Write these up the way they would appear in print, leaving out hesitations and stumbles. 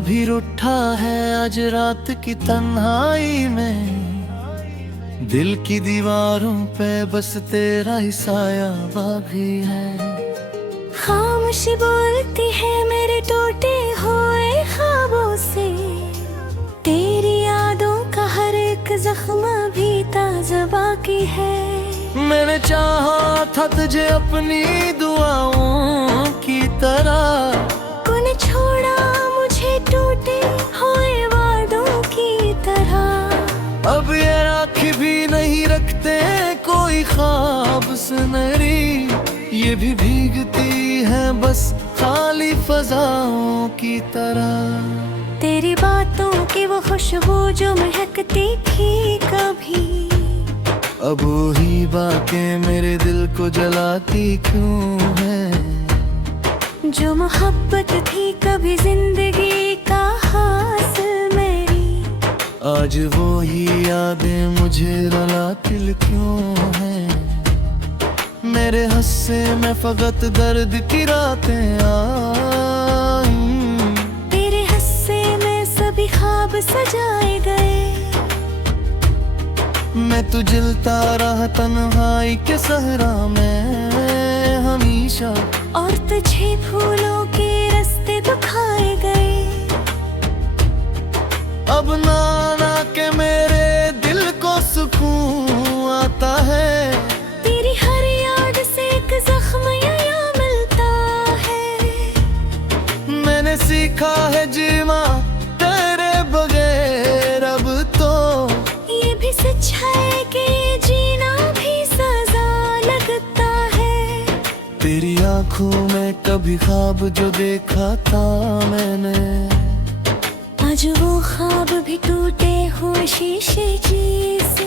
भी रूठा है आज रात की तन्हाई में। दिल की दीवारों पे बस तेरा ही साया बाकी है। खामोशी बोलती है मेरे टूटे हुए ख्वाबों से। तेरी यादों का हर एक जख्म भी ताजा बाकी है। मैंने चाहा था तुझे अपनी दुआओं की तरह, तूने छोड़ा मुझे टूटे हुए वादों की तरह। अब ये राखी भी नहीं रखते कोई ख्वाब सुनहरी। ये भी भीगती है बस खाली फजाओं की तरह। तेरी बातों की वो खुशबू जो महकती थी कभी, अब वही बातें मेरे दिल को जलाती क्यों है। जो मोहब्बत थी कभी जिंदगी का हासिल मेरी, आज वो ही यादें मुझे रुलाती क्यों है। मेरे हस्से में फकत दर्द की रातें आई। तेरे हस्से में सभी ख्वाब सजाए गए। मैं तो जलता रहा तन्हाई के सहरा में हमेशा, और तुझे फूलों के रास्ते दिखाए गए। अब ना के मेरे दिल को सुकून आता है। तेरी हर याद से एक जख्म या मिलता है। मैंने सीखा है जीना तेरे बगैर अब तो। ये भी सच है कि जीना भी सजा लगता है। तेरी आंखों में कभी ख्वाब जो देखा था मैंने, आज वो ख्वाब भी टूटे हुए शीशे जैसे।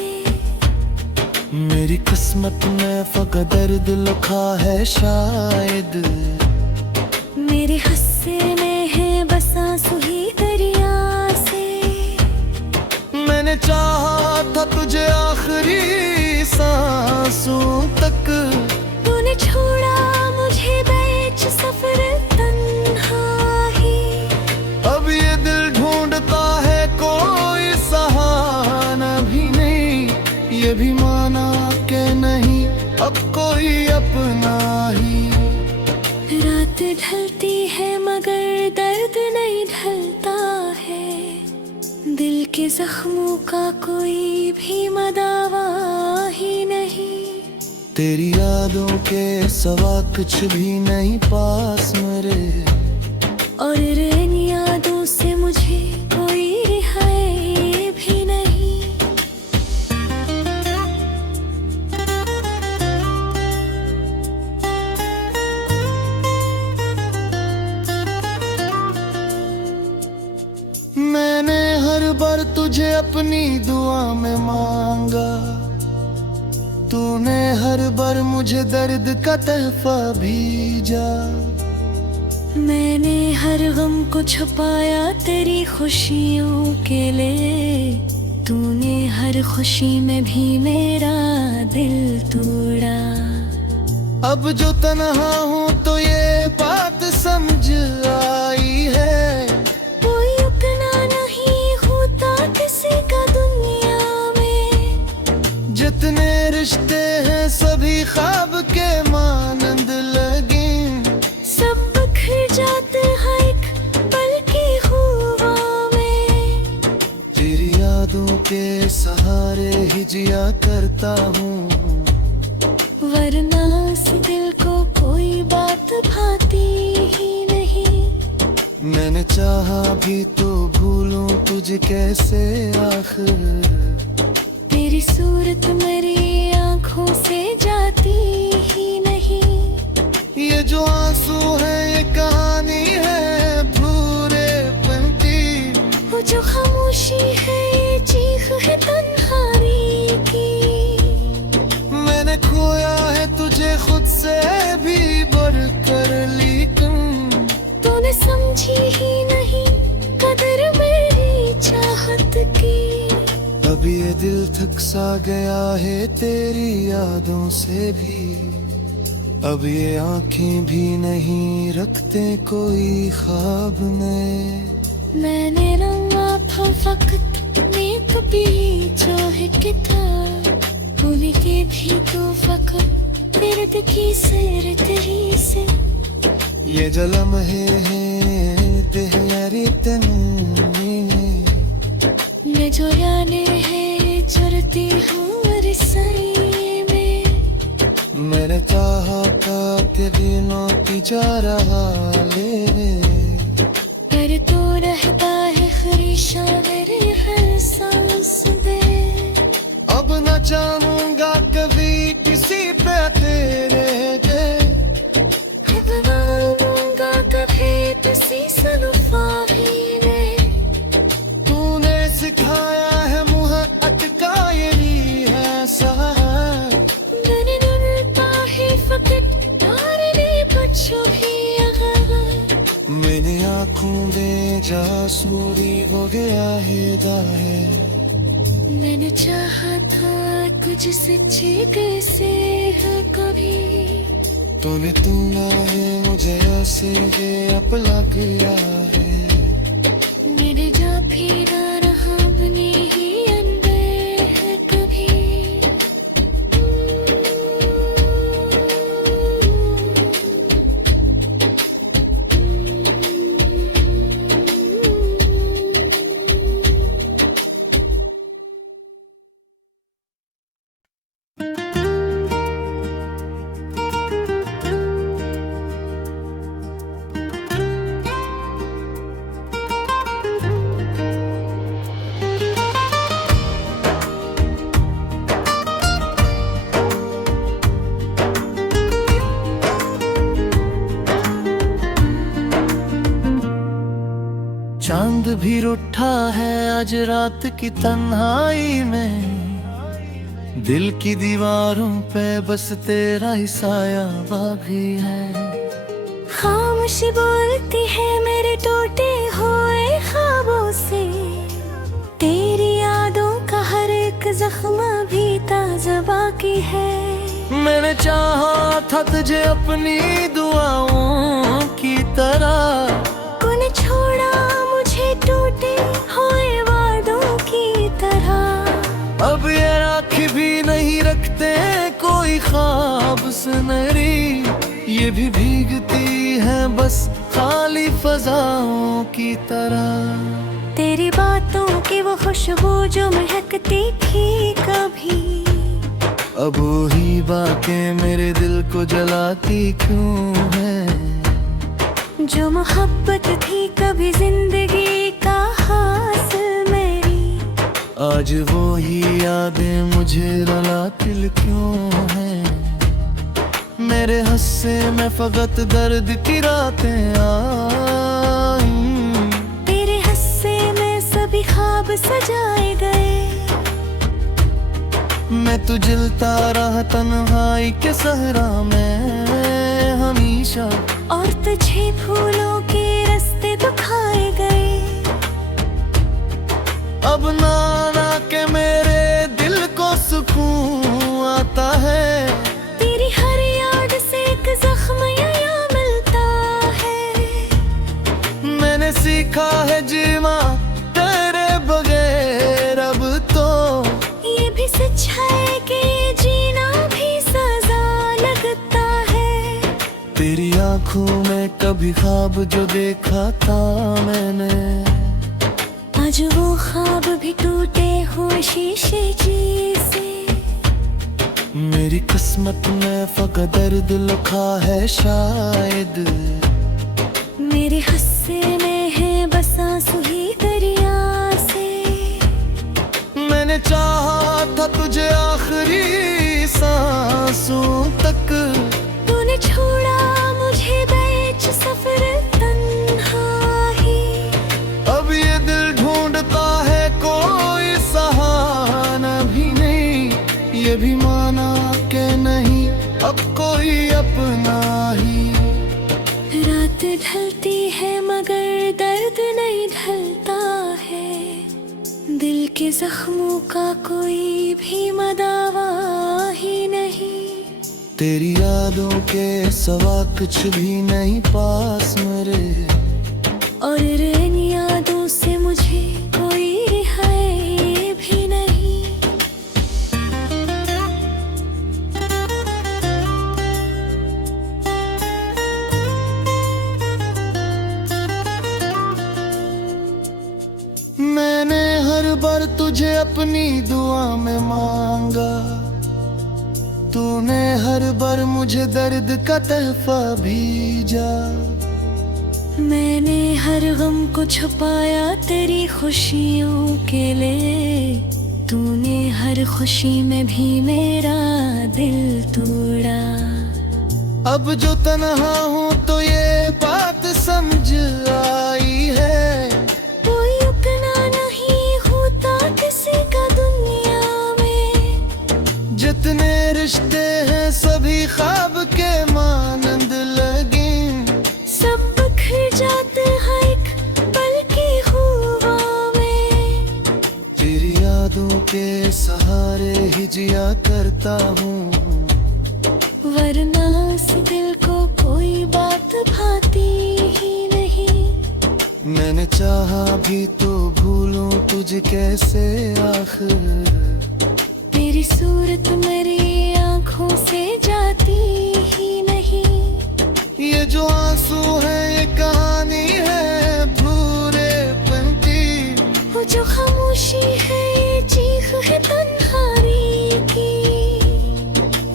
मेरी किस्मत में फकत दर्द लिखा है शायद। मेरे हस्से में है बस आंसू ही दरिया से। मैंने चाहा था तुझे आखिरी सांसों तक, तूने छोड़ा मुझे बीच सफर तन्हाई। अब ये दिल ढूंढता है कोई सहारा भी नहीं। ये भी माना के नहीं अब कोई अपना ही। रात ढलती है मगर दर्द नहीं ढलता है। दिल के जख्मों का कोई भी मदावा ही नहीं। तेरी यादों के सवा कुछ भी नहीं पास मेरे, और इन यादों से मुझे कोई रिहाई भी नहीं। मैंने हर बार तुझे अपनी दुआ में मांगा। तूने हर बार मुझे दर्द का तहफा भेजा। मैंने हर गम को छुपाया तेरी खुशियों के लिए। तूने हर खुशी में भी मेरा दिल तोड़ा। अब जो तन्हा हूँ तो ये बात समझ आई है। कोई रुकना नहीं होता किसी का दुनिया में। जितने रिश्ते हैं सभी ख्वाब के मानंद लगे। सब बिखर जाते हैं एक पल की हवा में। तेरी यादों के सहारे ही जिया करता हूँ, वरना इस दिल को कोई बात भाती ही नहीं। मैंने चाहा भी तो भूलूं तुझे कैसे आखिर। तेरी सूरत मेरी आंखों से जाती ही नहीं। ये जो आंसू है ये कहानी है पूरे पंती। वो जो खामोशी है ये चीख है तन्हाई की। मैंने खोया है तुझे खुद से भी बढ़कर, लेकिन तूने समझी ही नहीं कदर मेरी चाहत की। अब ये दिल थक सा गया है तेरी यादों से भी। अब ये आंखें भी नहीं रखते कोई ख्वाब में। मैंने रंगा था वक्त में कभी चाहे किताब भूल के भी तो वक्त दर्द की सैर तेरी से ये जो लम्हे हैं तेरे तन में मैं जो याने है चलती हूँ रसाई में मैंने चाहा था तेरे नौती जा रहा ले पर तो रहता है खरीशा मेरे हर सांस में अब न चाहूंगा कभी किसी पे तेरे जे अब मांगूंगा कभी किसी सनफा भी नहीं तूने सिखाया है मुँह अटका यही है सहार मैंने डरता है फकत तारने बच्चों भी अगर मैंने आँखों में जासूरी हो गया है दाहे मैंने चाहा था कुछ सच्चे कैसे है कभी तूने तूना है मुझे ऐसे ये अब लग गया है मेरे जा भी ना रहा बने ही अंदर है कभी चांद भी रूठा है आज रात की तन्हाई में दिल की दीवारों पे बस तेरा ही साया बाकी है खामोशी बोलती है मेरे टूटे हुए ख्वाबों से तेरी यादों का हर एक जख्म भी ताजा बाकी है मैंने चाहा था तुझे अपनी दुआओं की तरह तूने छोड़ा मुझे टूटे हुए वादों की तरह अब ये राख भी नहीं रखते कोई ख्वाब सुनहरी ये भी भीगती है बस खाली फजाओं की तरह तेरी बातों की वो खुशबू जो महकती थी कभी अब वही बातें मेरे दिल को जलाती क्यों है जो मोहब्बत थी कभी जिंदगी का हासिल मेरी आज वो ही यादें मुझे रुलाती क्यों है मेरे हस्से में फकत दर्द की रातें आई तेरे हस्से में सभी ख्वाब सजाए गए मैं तो जलता रहा तन्हाई के सहरा में हमेशा और तुझे फूलों के रास्ते दिखाए गए अब नाना के मेरे दिल को सुकून आता है तेरी हर याद से एक जख्म या मिलता है मैंने सीखा है जीना तेरे बगैर अब तो ये भी सच है कि जीना भी सजा लगता है तेरी आंखों में कभी ख्वाब जो देखा था मैंने आज वो ख्वाब भी टूटे हुए शीशे जैसे मेरी किस्मत में फकत दर्द लिखा है शायद मेरे हस्से में है बस आंसू ही दरिया से मैंने चाहा था तुझे आखिरी सांसों तक तूने छोड़ा मुझे बीच सफर तन्हाई अब ये दिल ढूंढता है कोई सहारा भी नहीं ये भी माना के नहीं अब कोई अपना ही रात ढलती है मगर दर्द नहीं ढलता है दिल के जख्मों का कोई भी मदावा ही नहीं तेरी यादों के सवा कुछ भी नहीं पास मेरे और इन यादों तुझे अपनी दुआ में मांगा। तूने हर बार मुझे दर्द का तहफा भेजा। मैंने हर गम को छुपाया तेरी खुशियों के लिए। तूने हर खुशी में भी मेरा दिल तोड़ा। अब जो तन्हा हूँ तो ये बात समझ आई है। कोई रुकना नहीं होता किसी का दुनिया में। जितने रिश्ते हैं सभी ख्वाब के मानंद लगे। सब बिखर जाते हैं एक पल की हुआ में। तेरी यादों के सहारे ही जिया करता हूँ। वरना इस दिल को कोई बात भाती ही नहीं। मैंने चाहा भी तो भूलूं तुझे कैसे आखिर। तेरी सूरत मेरी आंखों से जाती ही नहीं। ये जो आंसू है ये कहानी है पूरे पंती। वो जो खामोशी है ये चीख है तन्हाई की।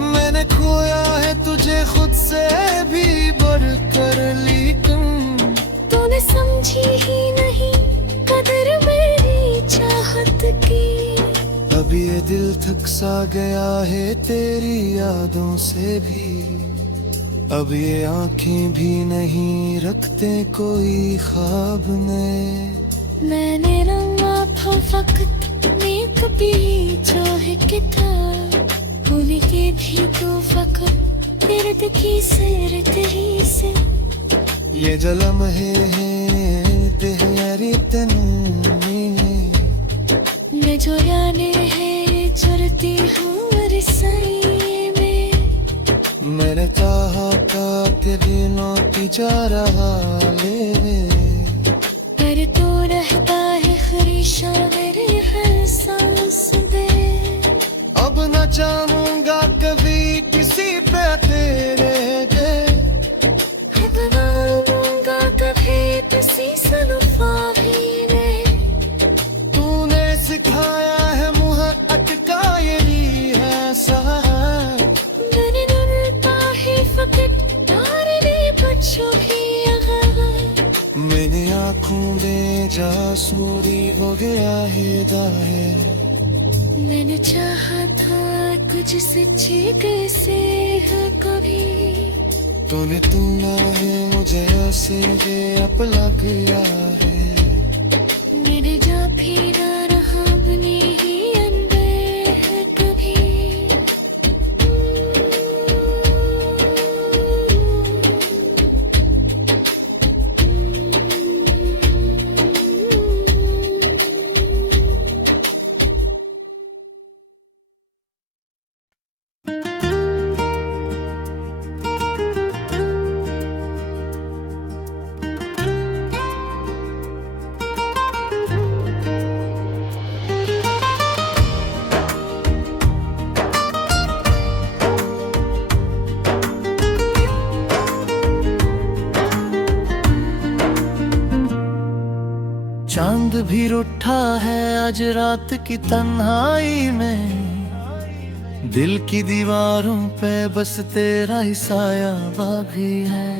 मैंने खोया है तुझे खुद से भी बढ़कर, लेकिन तूने समझी ही नहीं कदर मेरी चाहत की। अब ये दिल थक सा गया है तेरी यादों से भी। अब ये आंखें भी नहीं रखते कोई ख्वाब में। मैंने रंगा था वक्त में कभी जो है किताब। भूल के भी तो वक्त दर्द की सैर तेरी से। ये जो लम्हे हैं तेरी तन्नी। मैं जो यादें हैं चुरती हूँ रसाई में। मैंने चाहा था के दिनों की जा रहा ले। पर तो रहता है ख्वाहिशा मेरे हर सांस में। अब न चाहूंगा कभी किसी पे तेरे के। अब मांगूंगा कभी किसी से वफाई में। तूने सिखाया है मुँह अटका यही है सहार। मैंने डरता है फकत तारने बच्चों ही अगर। मेरी आँखों में जासूरी हो गया है दाहिर। मैंने चाहा था कुछ सच्चे कैसे है कभी। तूने तूना है मुझे ऐसे ये अब लग गया है। मेरे जा भी ना रहा अपने ही अंदर है कभी। चांद भी रूठा है आज रात की तन्हाई में। दिल की दीवारों पे बस तेरा ही साया बाकी है।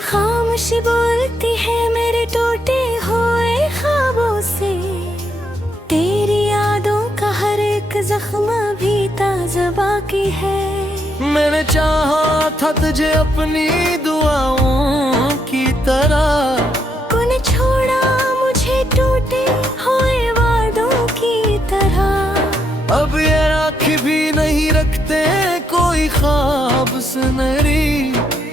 खामोशी बोलती है मेरे टूटे हुए ख्वाबों से। तेरी यादों का हर एक जख्म भी ताजा बाकी है। मैंने चाहा था तुझे अपनी दुआओं की तरह। तूने छोड़ा मुझे टूटे हुए वादों की तरह। अब ये राखी भी नहीं रखते कोई ख्वाब सुनहरी।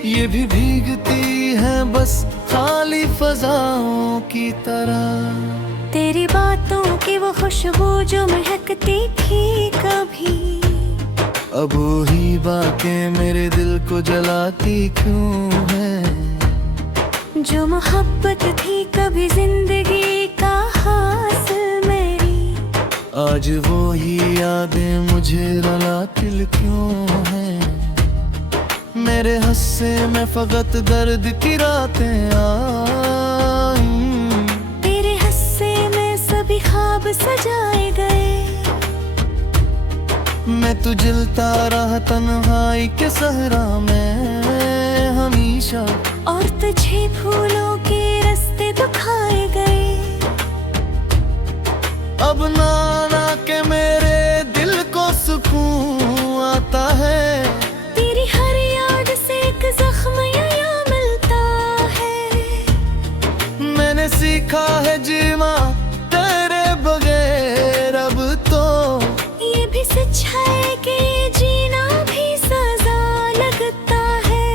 ये भी भीगती है बस खाली फजाओं की तरह। तेरी बातों की वो खुशबू जो महकती थी कभी। अब वही बातें मेरे दिल को जलाती क्यों है। जो मोहब्बत थी कभी जिंदगी का हासिल मेरी। आज वो ही यादें मुझे रुलाती क्यों है। मेरे हस्से में फकत दर्द की रातें आई। तेरे हस्से में सभी ख्वाब सजाए गए। मैं तो जलता रहा तन्हाई के सहरा में हमेशा, और तुझे फूलों के रास्ते दिखाए गए। अब नाना के मेरे दिल को सुकून आता है। तेरी हर याद से एक जख्म या मिलता है। मैंने सीखा है जीना तेरे बगैर अब तो। ये भी सच है कि जीना भी सजा लगता है।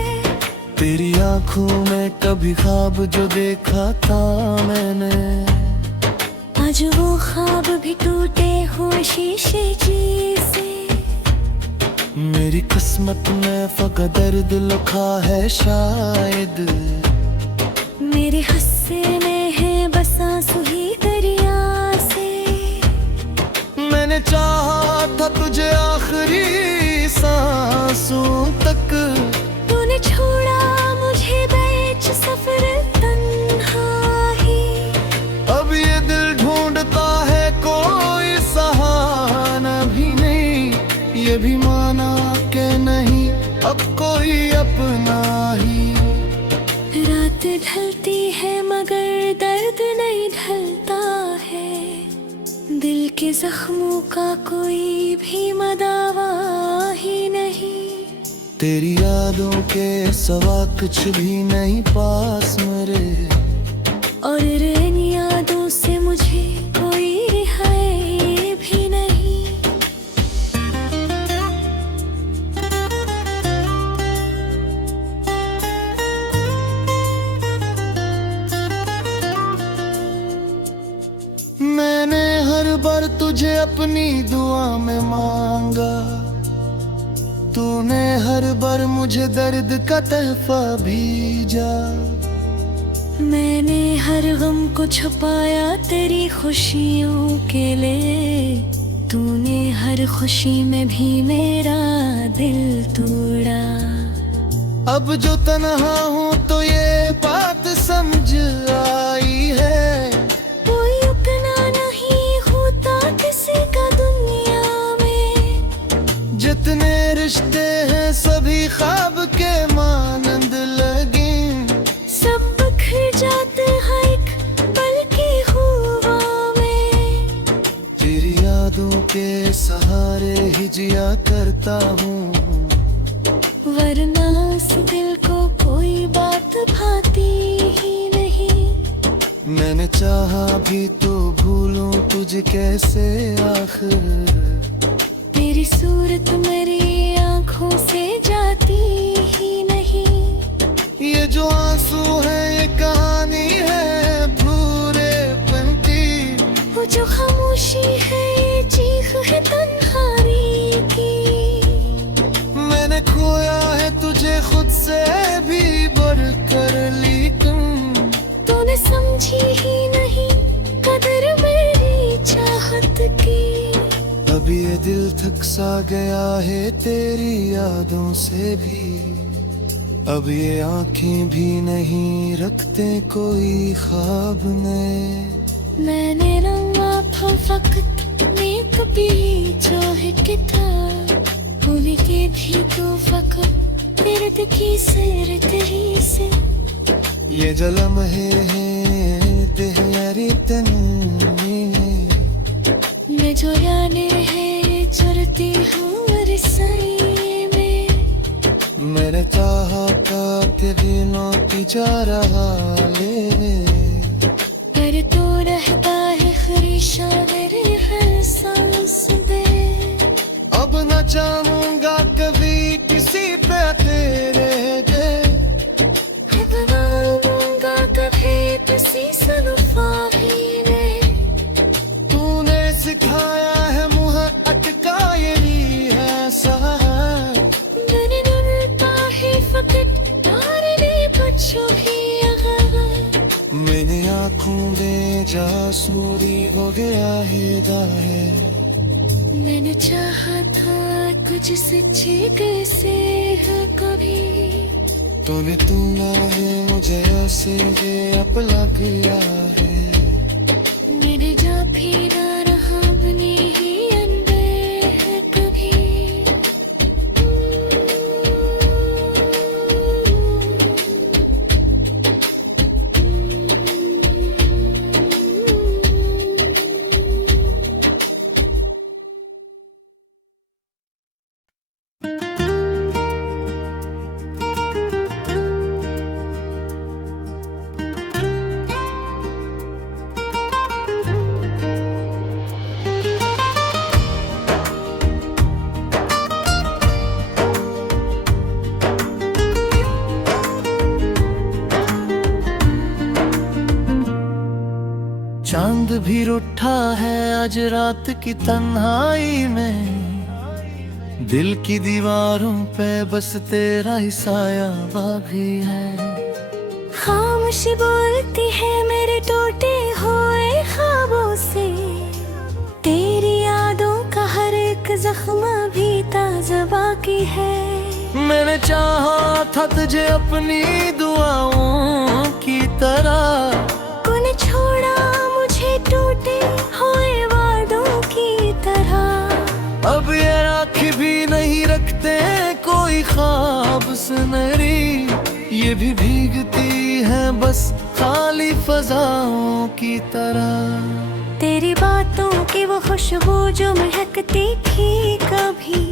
तेरी आंखों में कभी ख्वाब जो देखा था मैंने, आज वो ख्वाब भी टूटे हुए शीशे जैसे। मेरी किस्मत में फकत दर्द लिखा है शायद। मेरे हिस्से में है बस आंसू ही दरिया से। मैंने चाहा था तुझे आखिरी सांसों तक, तूने छोड़ा मुझे बीच सफर तन्हाई। अब ये दिल ढूंढता है कोई सहारा भी नहीं। ये भी माना कि नहीं अब कोई अपना ही। रात ढलती है मगर दर्द नहीं ढलता है। दिल के जख्मों का कोई भी मदावा ही नहीं। तेरी यादों के सवा कुछ भी नहीं पास मेरे, और इन यादों से मुझे कोई रिहाई भी नहीं। मैंने हर बार तुझे अपनी दुआ में मांगा। तूने हर बार मुझे दर्द का तहफा भेजा। मैंने हर गम को छुपाया तेरी खुशियों के लिए। तूने हर खुशी में भी मेरा दिल तोड़ा। अब जो तन्हा हूँ तो ये बात समझ आई है। कोई उतना नहीं होता किसी का दुनिया में। जितने रिश्ते हैं सभी ख्वाब के मानंद लगे। सब बिखर जाते हैं एक पल की हुआ में। तेरी यादों के सहारे ही जिया करता हूँ, वरना इस दिल को कोई बात भाती ही नहीं। मैंने चाहा भी तो भूलूं तुझे कैसे आखिर। तेरी सूरत मेरी आंखों से जाती ही नहीं। ये जो आंसू है ये कहानी है पूरे पन की। वो जो खामोशी है ये चीख है तन्हाई की। मैंने खोया है तुझे खुद से भी बढ़कर, लेकिन तूने समझी ही नहीं कदर मेरी चाहत की। अब ये दिल थक सा गया है तेरी यादों से भी। अब ये आंखें भी नहीं रखते कोई ख्वाब ने। मैंने रंगा था वक्त में कभी चाहे कि था। भूल के भी तो वक्त दर्द की सैर तेरी से। ये जो लम्हे हैं तेरी तन्नी में, मैं जो याने है चलती हूँ रसाई में। मैंने चाहा का के दिनों की जा रहा ले। पर तू रहता है खरीशा मेरे हर सांस में। अब न चाहूंगा कभी किसी पे तेरे जे। अब मांगूंगा कभी किसी सनफाही ने। तूने सिखाया है मुँह अटका यही है सहार। मैंने ढूंढता है फकत तारे बच्चों ही अगर। मेरी आँखों में जासूरी हो गया है दाहिर। मैंने चाहा था कुछ सच्चे कैसे है कभी। तूने तूना है मुझे ऐसे ये अब लग गया है। मेरे जा भी ना रहा चांद भी रूठा है आज रात की तन्हाई में, दिल की दीवारों पे बस तेरा ही साया बाकी है। खामोशी बोलती है मेरे टूटे हुए ख्वाबों से, तेरी यादों का हर एक जख्म भी ताजा बाकी है। मैंने चाहा था तुझे अपनी दुआओं की तरह, तूने छोड़ा मुझे टूटे हुए वादों की तरह। अब ये राखी भी नहीं रखते कोई ख्वाब सुनहरी, ये भी भीगती है बस खाली फजाओं की तरह। तेरी बातों की वो खुशबू जो महकती थी कभी,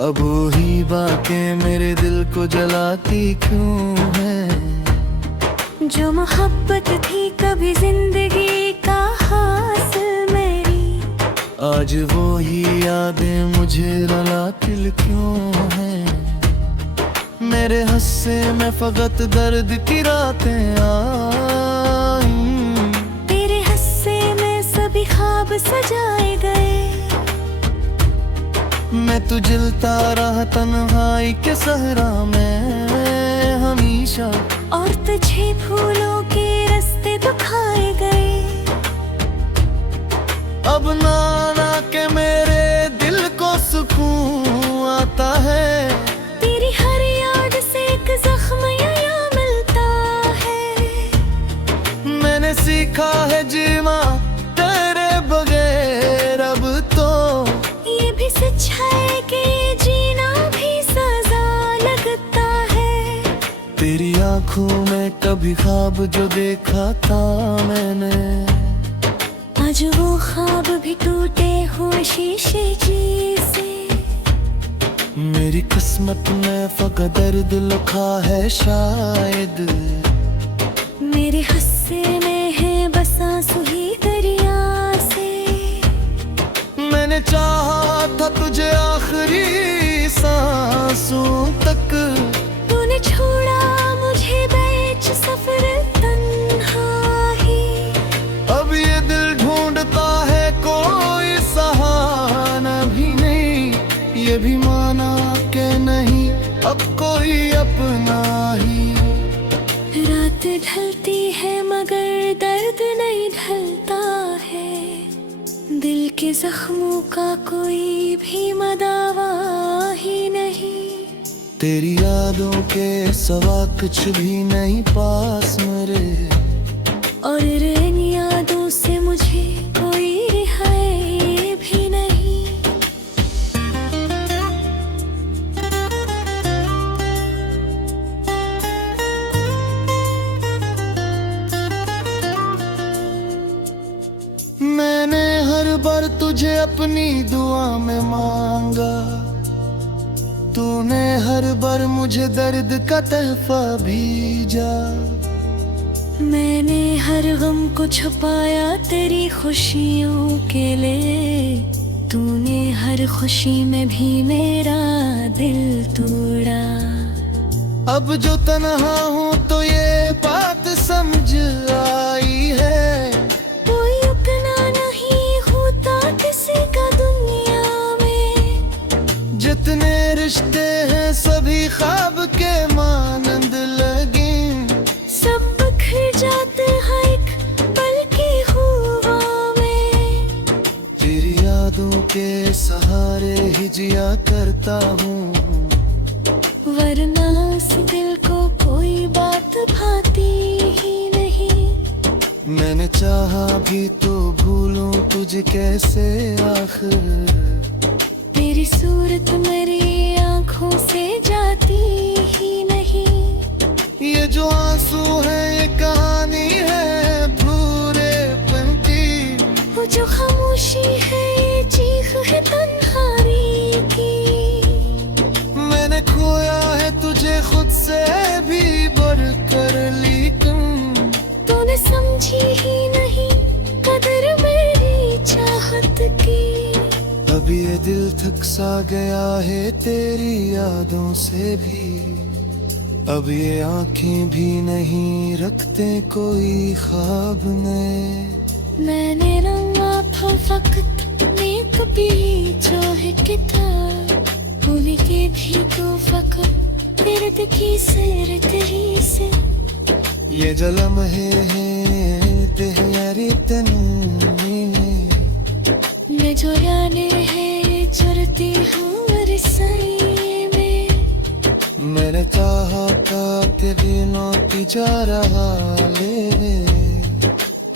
अब वही बातें मेरे दिल को जलाती क्यों है। जो मोहब्बत थी कभी जिंदगी का हासिल मेरी, आज वो ही यादें मुझे रुलाती क्यों है। मेरे हस्से में फकत दर्द की रातें आई, तेरे हस्से में सभी ख्वाब सजाए गए। मैं तो जलता रहा तन्हाई के सहरा में हमेशा, और तुझे फूलों के रास्ते दिखाए गए। अब नाना के मेरे दिल को सुकून आता है, तेरी हर याद से एक जख्म या मिलता है। मैंने सीखा है जीना तेरे बगैर अब तो, ये भी सच है कि जीना भी सजा लगता है। तेरी आंखों में कभी ख्वाब जो देखा था मैंने, आज वो ख्वाब भी टूटे हुए शीशे जैसे। मेरी किस्मत में फकत दर्द लिखा है शायद, मेरे हस्से में है बस आंसू ही दरिया से। मैंने चाहा था तुझे आखिरी सांसों तक, तूने छोड़ा मुझे बीच सफर तन्हाई। अब ये दिल ढूंढता है कोई सहारा भी नहीं, ये भी माना के नहीं अब कोई अपना ही। रात ढलती है मगर दर्द नहीं ढलता है, दिल के जख्मों का कोई भी मदावा ही नहीं। तेरी यादों के सवा कुछ भी नहीं पास मेरे, और इन यादों से मुझे कोई रिहाई भी नहीं। मैंने हर बार तुझे अपनी दुआ में मांगा, तूने हर बार मुझे दर्द का तहफा भेजा। मैंने हर गम को छुपाया तेरी खुशियों के लिए, तूने हर खुशी में भी मेरा दिल तोड़ा। अब जो तन्हा हूँ तो ये बात समझ आई है, कोई रुकना नहीं होता किसी का दुनिया में। जितने रिश्ते हैं सभी ख्वाब के मानंद लगे, सब बिखर जाते हैं एक पल की हुआ में। तेरी यादों के सहारे ही जिया करता हूँ, वरना इस दिल को कोई बात भाती ही नहीं। मैंने चाहा भी तो भूलूं तुझे कैसे आखिर, तेरी सूरत मेरी आंखों से जाती ही नहीं। ये जो आंसू है ये कहानी है पूरे पंती, वो जो खामोशी है ये चीख है तन्हाई की। मैंने खोया है तुझे खुद से भी बढ़कर, लेकिन तूने समझी ही नहीं कदर मेरी चाहत की। अब ये दिल थक सा गया है तेरी यादों से भी, अब ये आंखें भी नहीं रखते कोई ख्वाब ने। मैंने रंगा था फकत नेक भी चाहे किताब उनके भी तो फकत दर्द की सैर तेरी से ये जो लम्हे हैं तेरी तन्नी मैं जो याने है चलती हूँ रसाई में मैंने चाहा था तेरी नौती जा रहा ले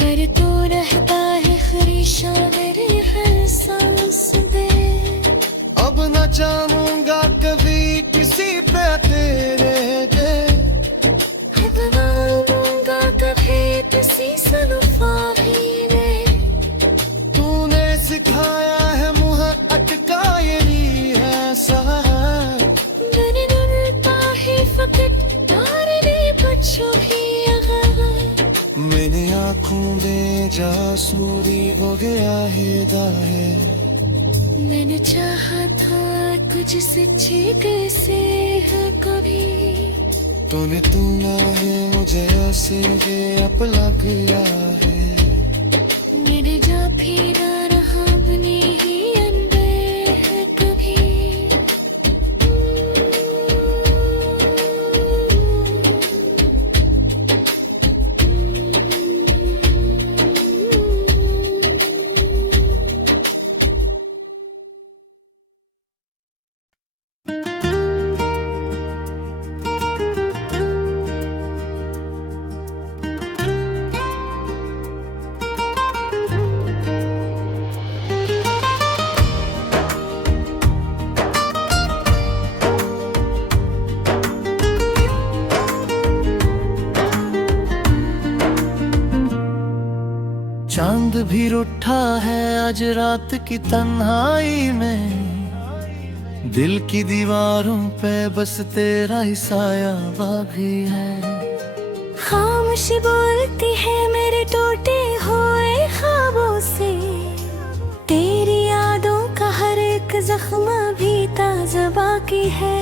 पर तू रहता है खरीशा मेरे हर सांस दे अब न चाहूंगा कभी किसी पे तेरे के अब मांगूंगा कभी किसी सनफा भी नहीं तूने सिखाया है मुँह अटका यही है सहारा मैंने डरता है फकत तारने बच्चों भी मेरी आँखों में जासूरी हो गया है दाहे मैंने चाहा था कुछ सच्चे कैसे है कभी तूने तूना है मुझे ऐसे ये अब लग गया है मेरे जा भी ना रहा अपने ही अंदर है कभी चांद भी रूठा है आज रात की तन्हाई में दिल की दीवारों पे बस तेरा ही साया बाकी है खामोशी बोलती है मेरे टूटे हुए ख्वाबों से तेरी यादों का हर एक जख्म भी ताजा बाकी है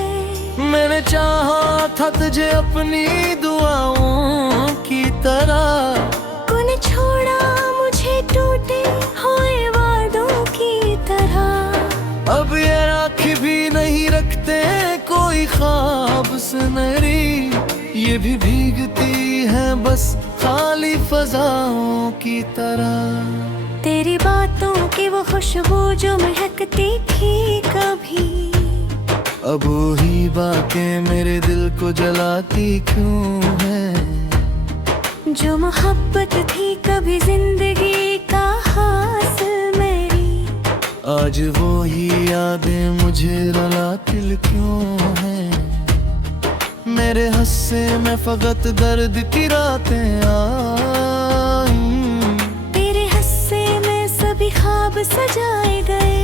मैंने चाहा था तुझे अपनी दुआओं की तरह तूने छोड़ा मुझे टूटे हुए वादों की तरह अब ये राखी भी नहीं रखते कोई ख्वाब सुनहरी ये भी भीगती है बस खाली फजाओं की तरह तेरी बातों की वो खुशबू जो महकती थी कभी अब वही बातें मेरे दिल को जलाती क्यों है जो मोहब्बत थी कभी जिंदगी का हासिल मेरी आज वो ही यादें मुझे रुलाती क्यों है मेरे हस्से में फकत दर्द की रातें आई तेरे हस्से में सभी ख्वाब सजाए गए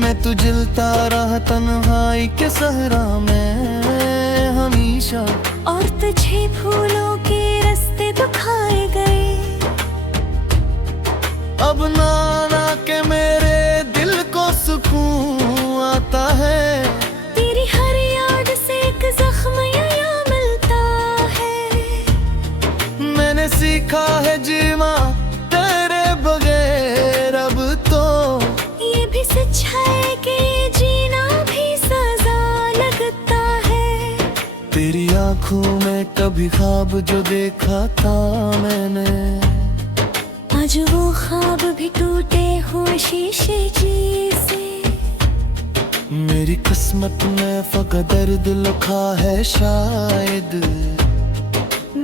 मैं तो जलता रहा तन्हाई के सहरा में हमेशा और तुझे फूलों के रास्ते दिखाए गए अब नाना के मेरे दिल को सुकून आता है तेरी हर याद से एक जख्म या मिलता है मैंने सीखा है जीना तेरे बगैर अब तो ये भी सच है कि जीना भी सजा लगता है तेरी आंखों में कभी ख्वाब जो देखा था मैंने आज वो ख्वाब भी टूटे हुए शीशे जैसे मेरी किस्मत में फकत दर्द लिखा है शायद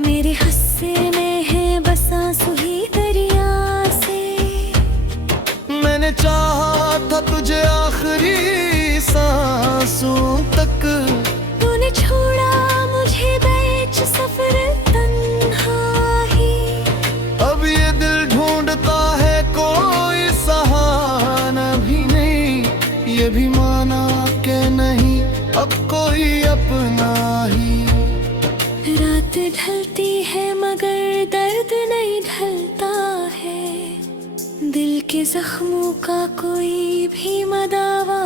मेरे हस्से में है बस आंसू ही दरिया से मैंने चाहा था तुझे आखिरी सांसों तक तूने छोड़ा मुझे बीच सफर तन्हाई अब ये दिल ढूंढता है कोई सहारा भी नहीं ये भी माना के नहीं अब कोई अपना ही रात ढलती है मगर दर्द नहीं ढलता है दिल के जख्मों का कोई भी मदावा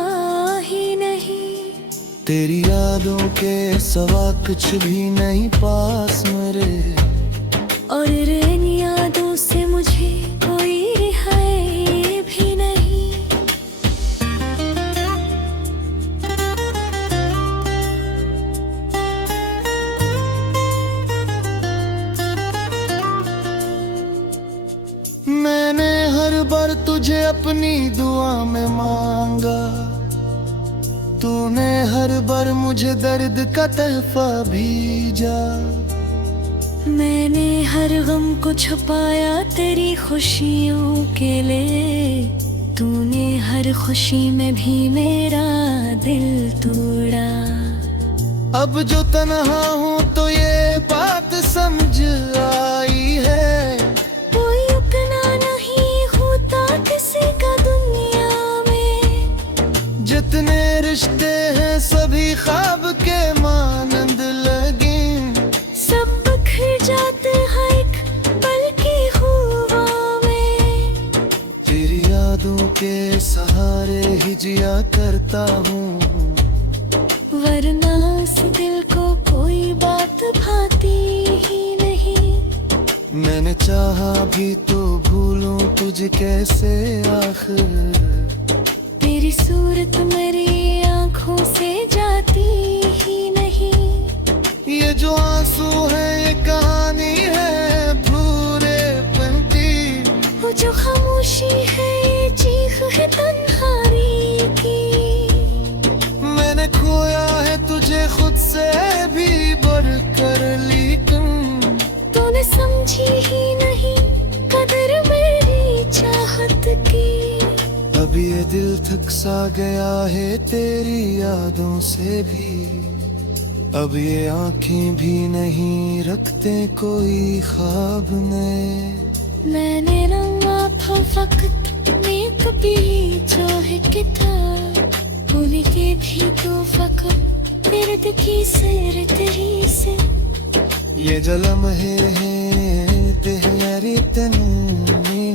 ही नहीं तेरी यादों के सवा कुछ भी नहीं पास मेरे और इन यादों अपनी दुआ में मांगा। तूने हर बार मुझे दर्द का तहफा भेजा। मैंने हर गम को छुपाया तेरी खुशियों के लिए। तूने हर खुशी में भी मेरा दिल तोड़ा। अब जो तन्हा हूँ तो ये बात समझ आई है। कोई रुकना नहीं होता किसी का दुनिया में। जितने रिश्ते हैं सभी ख्वाब के मानंद लगे। सब बिखर जाते हैं एक पल की हुआ में। तेरी यादों के सहारे ही जिया करता हूँ। वरना इस दिल को कोई बात भाती ही नहीं। मैंने चाहा भी तो भूलूं तुझे कैसे आखिर। तेरी सूरत मेरी आंखों से जाती ही नहीं। ये जो आंसू है ये कहानी है भूरे पंती। वो जो खामोशी है ये चीख है तन्हाई की। मैंने खोया है तुझे खुद से भी बढ़कर, लेकिन तूने समझी ही नहीं कदर मेरी चाहत की। अब ये दिल थक सा गया है तेरी यादों से भी। अब ये आंखें भी नहीं रखते कोई ख्वाब में। मैंने रंगा था वक्त में कभी जो है किताब। भूल के भी तो वक्त दर्द की सैर तेरी से। ये जलम है तेरी तन्नी।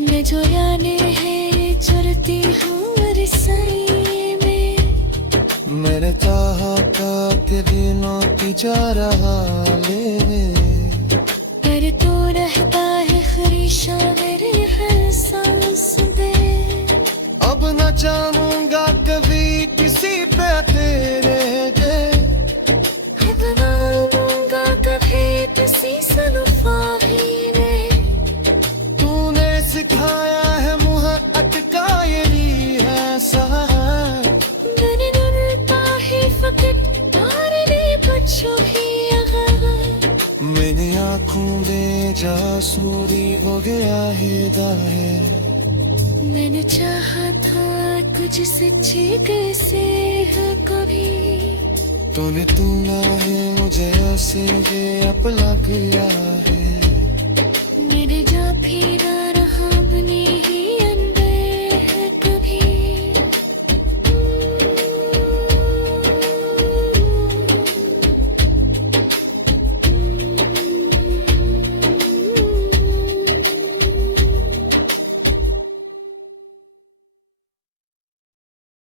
मैं जो याने है चुरती हूँ रसाई में। मैंने चाहा था तेरी नौती जा रहा ले। पर तो रहता है खरीशा मेरे हर सांस दे। अब न चाहूंगा कभी किसी पे तेरे गए। बनाऊंगा कभी किसी सनफाही ने। तूने सिखाया है मुँह अटका यही है सहार। मैंने डरता है फकत तारने बच्चों ही अगर। मैंने आँखों में जासूरी हो गया है दाहिर। मैंने चाहा था कुछ सच्चे कैसे है कभी। तूने तूना है मुझे ऐसे ये अपना किया।